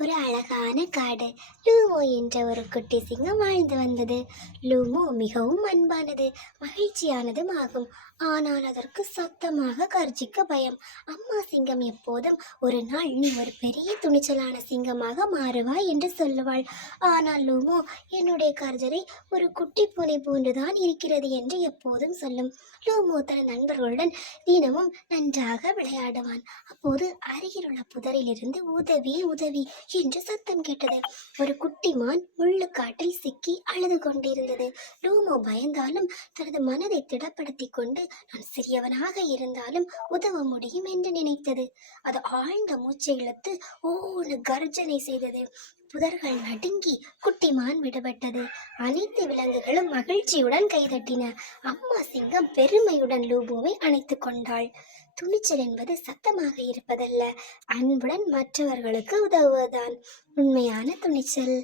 ஒரு அழகான காடு. லூமோ என்ற ஒரு குட்டி சிங்கம் வாழ்ந்து வந்தது. லூமோ மிகவும் அன்பானது, மகிழ்ச்சியானதும் ஆகும். ஆனால் அதற்கு சத்தமாக கர்ஜிக்க பயம். அம்மா சிங்கம் எப்போதும், ஒரு நாள் நீ ஒரு பெரிய துணிச்சலான சிங்கமாக மாறுவாய் என்று சொல்லுவாள். ஆனால் லூமோ, என்னுடைய கர்ஜரை ஒரு குட்டி பூனை போன்றுதான் இருக்கிறது என்று எப்போதும் சொல்லும். லூமோ தன் நண்பர்களுடன் தினமும் நன்றாக விளையாடுவான். அப்போது அருகிலுள்ள புதரிலிருந்து உதவி உதவி என்று சத்தம் கேட்டது. ஒரு குட்டி மான் முள்ளுக்காட்டில் சிக்கி அழுது கொண்டிருந்தது. லூமோ பயந்தாலும் தனது மனதை திடப்படுத்தி கொண்டு, நான் சிறியவனாக இருந்தாலும் உதவ முடியும் என்று நினைத்தது. அது ஆழ்ந்த மூச்சை இழுத்து ஓன்னு கர்ஜனை செய்தது. புதர்கள் நடுங்கி குட்டி மான் விடுபட்டது. அனைத்து விலங்குகளும் மகிழ்ச்சியுடன் கைதட்டின. அம்மா சிங்கம் பெருமையுடன் லூமோவை அணைத்துக் கொண்டாள். துணிச்சல் என்பது சத்தமாக இருப்பதல்ல, அன்புடன் மற்றவர்களுக்கு உதவுவதுதான் உண்மையான துணிச்சல்.